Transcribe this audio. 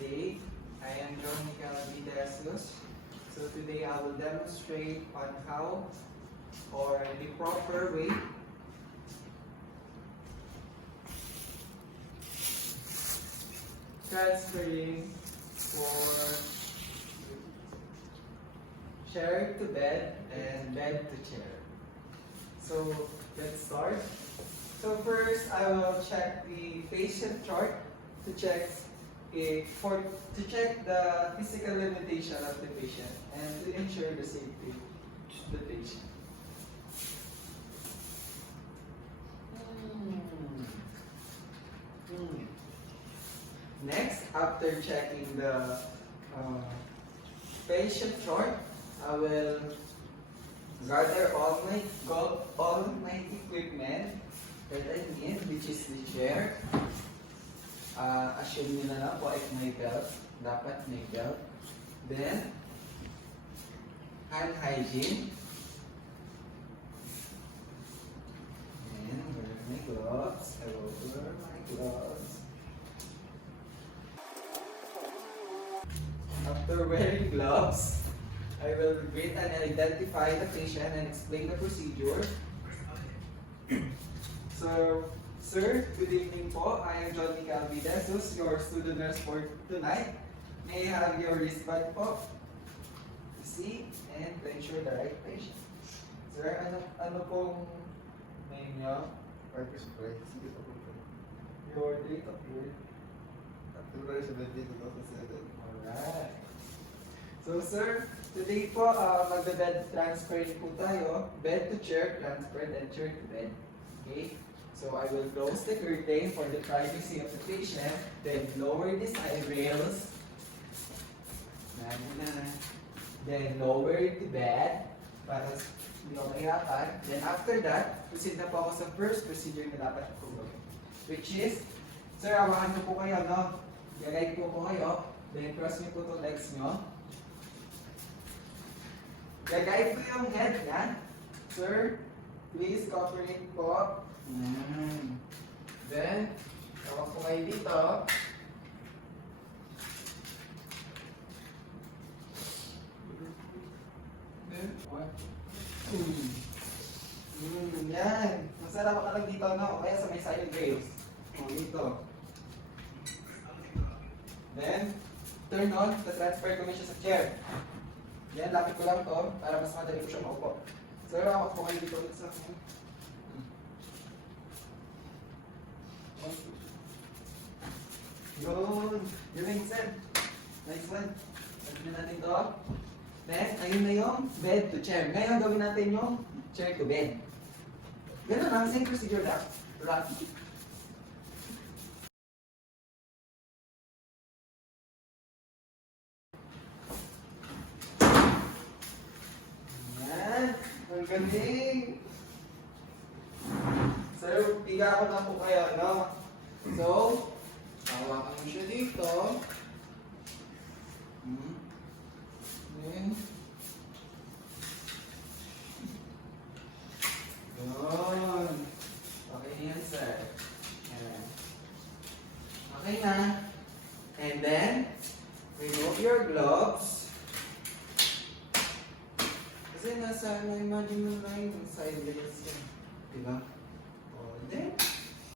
day. I am John Miguel Jesus. So today I will demonstrate on how or the proper way transferring for chair to bed and bed to chair. So let's start. So first I will check the patient chart to check the physical limitation of the patient and to ensure the safety of the patient. Next, after checking the patient chart, I will gather all my equipment that I need, which is the chair. Assume nyo na lang po if may belt. Dapat may belt. Then, hand hygiene. And wear my gloves. I will wear my gloves. After wearing gloves, I will greet and identify the patient and explain the procedure. So, sir, good evening po. I am John Miguel Jesus, your student nurse for tonight. May I have your wristband po to see and to ensure the right patient. Sir, ano pong name niyo? Marcus Price. Sige pa po. Your date of birth? October 17, 2007. Alright. So sir, today po magbe-bed transferring po tayo. Bed to chair transferred and chair to bed. Okay? So I will close the curtain for the privacy of the patient. Then lower the side rails. Then lower the bed para hindi ako mahirapan. Then after that, proceed na po ako sa first procedure na dapat po gawin. Which is, sir, hawakan niyo po kayo, no? Gagay po kayo. Then cross niyo po itong legs niyo. Gagay po yung head niya. Sir, please cooperate po. Then, hawak po kayo dito. Then, yan. Masarap ka lang dito, no? Kaya sa may silent rails. Dito. Then, turn on, transfer ko siya sa chair. Yan, lapit ko lang to para mas madali ko siya maupo. So, hawak po kayo dito sa yun. Galing, sir. Nice one. Lagyan natin to. Then, ayun na yung bed to chair. Ngayon, gawin natin yung chair to bed. Ganun lang, same procedure lang. Rocky. Yan. Ang galing. Sir, piga ko na po kayo, no? So, hawakan mo siya dito. Then, yun. Okay na yan, sir. Ayan. Okay na. And then, remove your gloves. Kasi nasa, na-imagine mo na yung side legs yan. Diba?